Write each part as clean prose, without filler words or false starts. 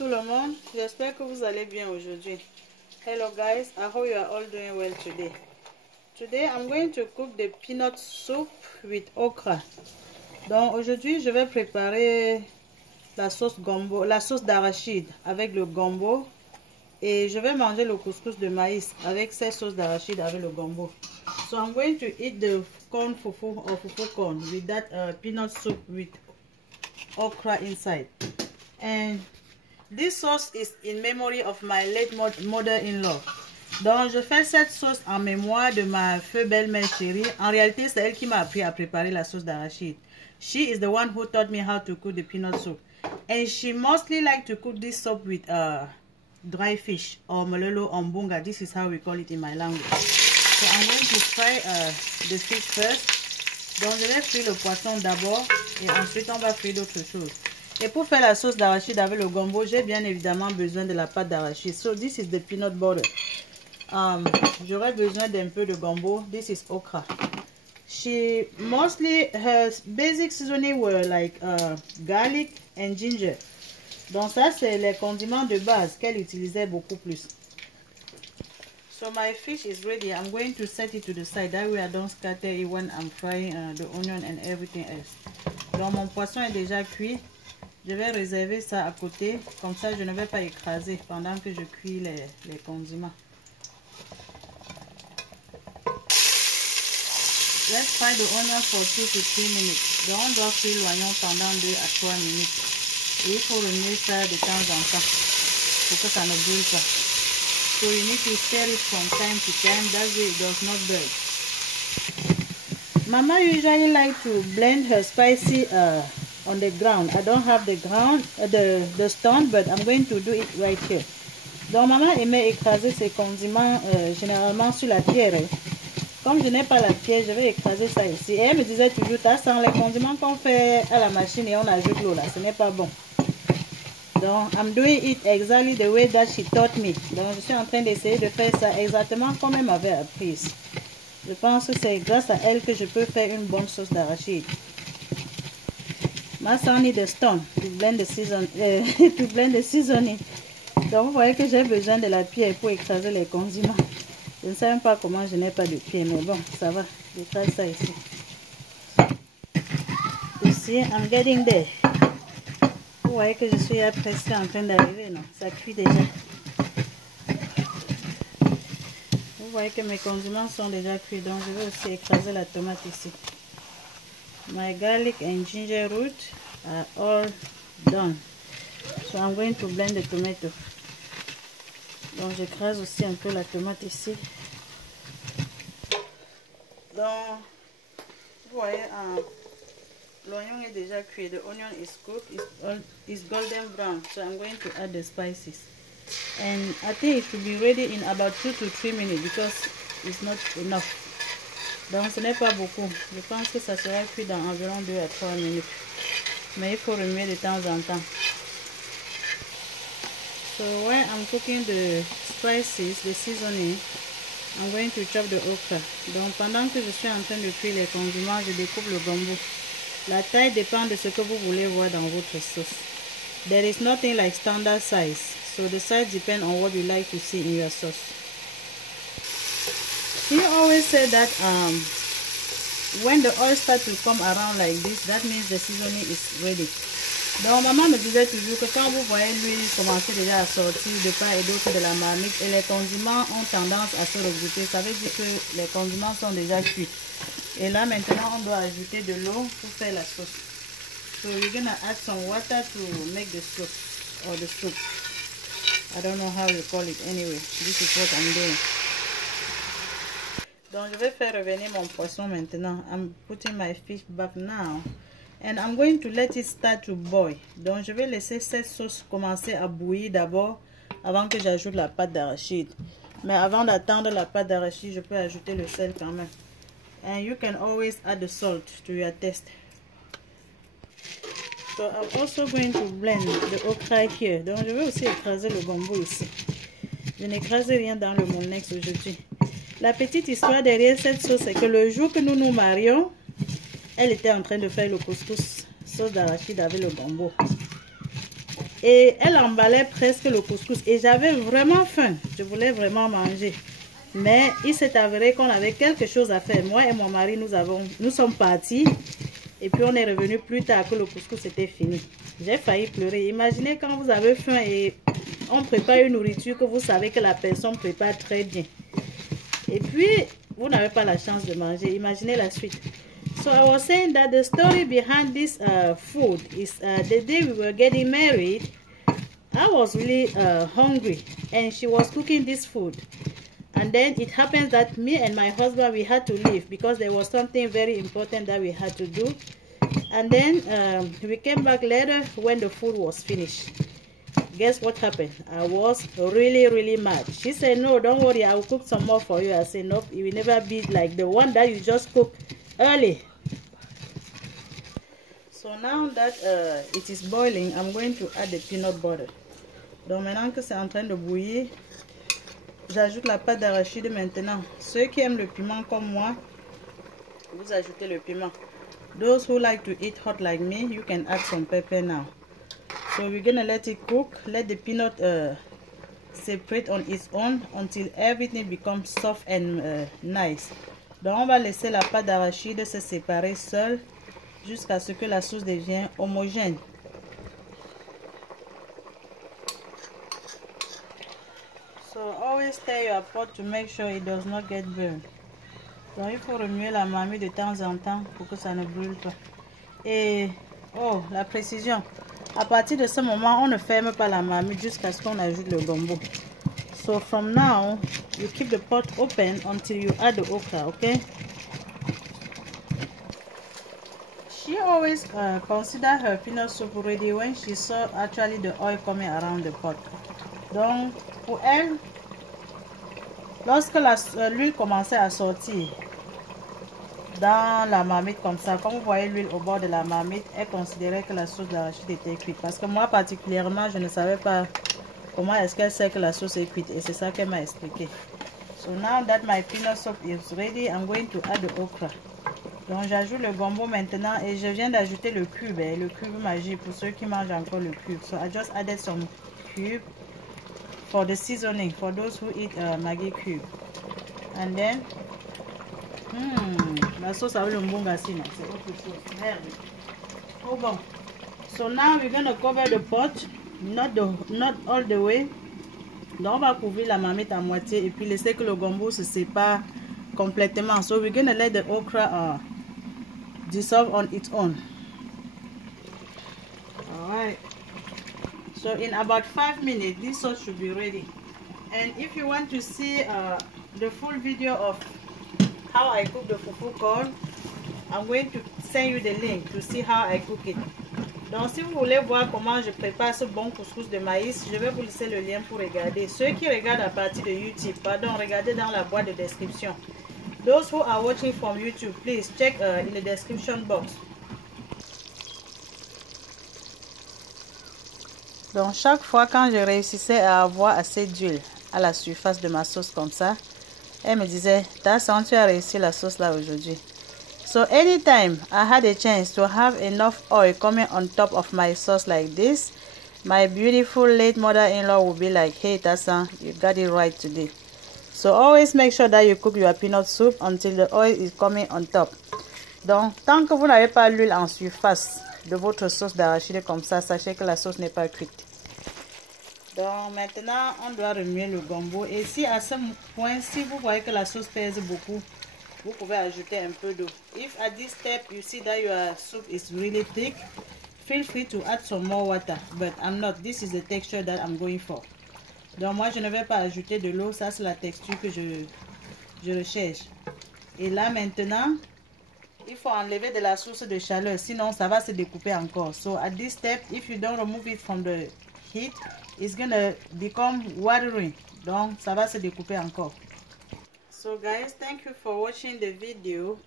Tout le monde, j'espère que vous allez bien aujourd'hui. Hello guys, I hope you are all doing well today. Today I'm going to cook the peanut soup with okra. Donc aujourd'hui je vais préparer la sauce gombo, la sauce d'arachide avec le gombo, et je vais manger le couscous de maïs avec cette sauce d'arachide avec le gombo. So I'm going to eat the corn fufu or fufu corn with that peanut soup with okra inside. And this sauce is in memory of my late mother-in-law. Donc je fais cette sauce en mémoire de ma feu belle-mère chérie. En réalité c'est elle qui m'a appris à préparer la sauce d'arachide. She is the one who taught me how to cook the peanut soup. And she mostly like to cook this soup with dry fish or malolo ombunga. This is how we call it in my language. So I'm going to fry the fish first. Donc je vais frire le poisson d'abord et ensuite on va frire d'autres choses. Et pour faire la sauce d'arachide avec le gombo, j'ai bien évidemment besoin de la pâte d'arachide. So this is the peanut butter. J'aurai besoin d'un peu de gombo. This is okra. She mostly, her basic seasoning were like garlic and ginger. Donc ça c'est les condiments de base qu'elle utilisait beaucoup plus. So my fish is ready. I'm going to set it to the side. That way I don't scatter it when I'm frying the onion and everything else. Donc mon poisson est déjà cuit. Je vais réserver ça à côté. Comme ça je ne vais pas écraser pendant que je cuis les condiments. Let's fry the onion for 2 to 3 minutes. Donc on doit frire l'oignon pendant 2 à 3 minutes. Et il faut remuer ça de temps en temps pour que ça ne brûle pas. So you need to stir it from time to time. That way it does not burn. Mama usually like to blend her spicy on the ground. I don't have the ground, the stone, but I'm going to do it right here. Donc maman aimait écraser ses condiments généralement sur la pierre. Comme je n'ai pas la pierre, je vais écraser ça ici. Et elle me disait toujours, ça sent les condiments qu'on fait à la machine et on ajoute l'eau là, ce n'est pas bon. Donc, I'm doing it exactly the way that she taught me. Donc, je suis en train d'essayer de faire ça exactement comme elle m'avait appris. Je pense que c'est grâce à elle que je peux faire une bonne sauce d'arachide. My son need a stone to blend the seasoning. Donc, vous voyez que j'ai besoin de la pierre pour écraser les condiments. Je ne sais même pas comment je n'ai pas de pied, mais bon, ça va. Je trace ça ici. Ici, I'm getting there. Vous voyez que je suis presque en train d'arriver, non? Ça cuit déjà. Vous voyez que mes condiments sont déjà cuits, donc je vais aussi écraser la tomate ici. My garlic and ginger root are all done. So I'm going to blend the tomato. Donc j'écrase aussi un peu la tomate ici. Donc vous voyez, l'oignon est déjà cuit. The onion is cooked. It's golden brown. So I'm going to add the spices. And I think it will be ready in about 2 to 3 minutes because it's not enough. Donc ce n'est pas beaucoup. Je pense que ça sera cuit dans environ 2 à 3 minutes. Mais il faut remuer de temps en temps. So while I'm cooking the spices, the seasoning, I'm going to chop the okra. Donc pendant que je suis en train de cuire les condiments, je découpe le gombo. La taille dépend de ce que vous voulez voir dans votre sauce. There is nothing like standard size. So the size depends on what you like to see in your sauce. She always said that when the oil starts to come around like this, that means the seasoning is ready. Donc maman me disait toujours que quand vous voyez l'huile commencer déjà à sortir de part et d'autre de la marmite et les condiments ont tendance à se regrouper, ça veut dire que les condiments sont déjà cuits. Et là maintenant on doit ajouter de l'eau pour faire la sauce. So you're gonna add some water to make the sauce or the soup. I don't know how you call it anyway. This is what I'm doing. Donc je vais faire revenir mon poisson maintenant. I'm putting my fish back now. And I'm going to let it start to boil. Donc je vais laisser cette sauce commencer à bouillir d'abord avant que j'ajoute la pâte d'arachide. Mais avant d'attendre la pâte d'arachide, je peux ajouter le sel quand même. And you can always add the salt to your taste. So I'm also going to blend the okra here. Donc je vais aussi écraser le gombo ici. Je n'écrase rien dans le Molnex aujourd'hui. La petite histoire derrière cette sauce, c'est que le jour que nous nous marions, elle était en train de faire le couscous, sauce d'arachide avec le gombo. Et elle emballait presque le couscous. Et j'avais vraiment faim. Je voulais vraiment manger. Mais il s'est avéré qu'on avait quelque chose à faire. Moi et mon mari, nous sommes partis. Et puis on est revenu plus tard que le couscous était fini. J'ai failli pleurer. Imaginez quand vous avez faim et on prépare une nourriture que vous savez que la personne prépare très bien. Et puis, vous n'avez pas la chance de manger. Imaginez la suite. So I was saying that the story behind this food is the day we were getting married, I was really hungry and she was cooking this food. And then it happens that me and my husband, we had to leave because there was something very important that we had to do. And then we came back later when the food was finished. Guess what happened? I was really mad. She said, no, don't worry, I will cook some more for you. I said, nope, it will never be like the one that you just cooked early. So now that it is boiling, I'm going to add the peanut butter. Donc maintenant que c'est en train de bouillir, j'ajoute la pâte d'arachide maintenant. Ceux qui aiment le piment comme moi, vous ajoutez le piment. Those who like to eat hot like me, you can add some pepper now. So we're gonna let it cook. Let the peanut separate on its own until everything becomes soft and nice. Donc on va laisser la pâte d'arachide se séparer seule jusqu'à ce que la sauce devienne homogène. So always stir your pot to make sure it does not get burned. Donc il faut remuer la marmite de temps en temps pour que ça ne brûle pas. Et oh, la précision. À partir de ce moment, on ne ferme pas la marmite jusqu'à ce qu'on ajoute le gombo. So from now, you keep the pot open until you add the okra, okay? She always consider her peanut soup ready when she saw actually the oil coming around the pot. Donc, pour elle, lorsque l'huile commençait à sortir dans la marmite comme ça, comme vous voyez l'huile au bord de la marmite, elle considérait que la sauce d'arachide était cuite. Parce que moi particulièrement, je ne savais pas comment est-ce qu'elle sait que la sauce est cuite. Et c'est ça qu'elle m'a expliqué. So now that my peanut soup is ready, I'm going to add the okra. Donc j'ajoute le gombo maintenant et je viens d'ajouter le cube, le cube magique pour ceux qui mangent encore le cube. So I just added some cube for the seasoning, for those who eat Maggi cube. And then, la sauce avec le mbonga c'est autre chose. Merde. Oh bon. So now we're gonna cover the pot, not all the way. Donc on va couvrir la marmite à moitié et puis laisser que le gombo se sépare complètement. So we're gonna let the okra dissolve on its own. Alright. So in about 5 minutes, this sauce should be ready. And if you want to see the full video of how I cook the fufu corn, I'm going to send you the link to see how I cook it. Donc si vous voulez voir comment je prépare ce bon couscous de maïs, je vais vous laisser le lien pour regarder. Ceux qui regardent à partir de YouTube, pardon, regardez dans la boîte de description. Those who are watching from YouTube, please check in the description box. Donc chaque fois quand je réussissais à avoir assez d'huile à la surface de ma sauce comme ça, elle me disait, Tassan, tu as réussi la sauce là aujourd'hui. So anytime I had a chance to have enough oil coming on top of my sauce like this, my beautiful late mother-in-law will be like, hey Tassan, you got it right today. So always make sure that you cook your peanut soup until the oil is coming on top. Donc tant que vous n'avez pas l'huile en surface de votre sauce d'arachide comme ça, sachez que la sauce n'est pas cuite. Donc maintenant on doit remuer le gombo et si à ce point, si vous voyez que la sauce pèse beaucoup, vous pouvez ajouter un peu d'eau. If at this step you see that your soup is really thick, feel free to add some more water, but I'm not. This is the texture that I'm going for. Donc moi je ne vais pas ajouter de l'eau, ça c'est la texture que je recherche. Et là maintenant, il faut enlever de la source de chaleur, sinon ça va se découper encore. So at this step, if you don't remove it from the heat, it's gonna become watery. Donc ça va se découper encore. So guys, thank you for watching the video.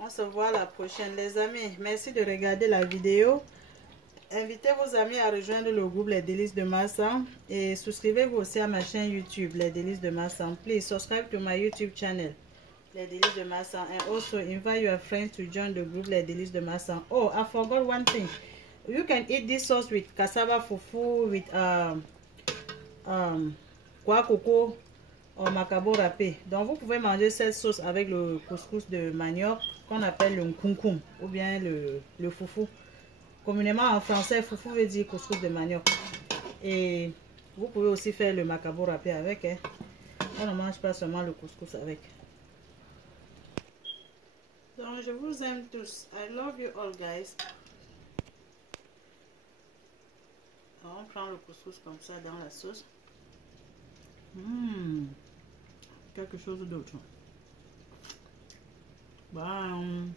On se voit la prochaine les amis. Merci de regarder la vidéo. Invitez vos amis à rejoindre le groupe Les Délices de Massa et souscrivez-vous aussi à ma chaîne YouTube Les Délices de Massa. Please subscribe to my YouTube channel Les Délices de Massa and also invite your friends to join the group Les Délices de Massa. Oh, I forgot one thing. you can eat this sauce with cassava fufu, with quoi coco ou macabo râpé. Donc vous pouvez manger cette sauce avec le couscous de manioc qu'on appelle le nkunkum ou bien le foufou. Communément en français, foufou veut dire couscous de manioc. Et vous pouvez aussi faire le macabo râpé avec. Hein. On ne mange pas seulement le couscous avec. Donc je vous aime tous. I love you all, guys. Alors, on prend le couscous comme ça dans la sauce. Quelque chose d'autre. Bye.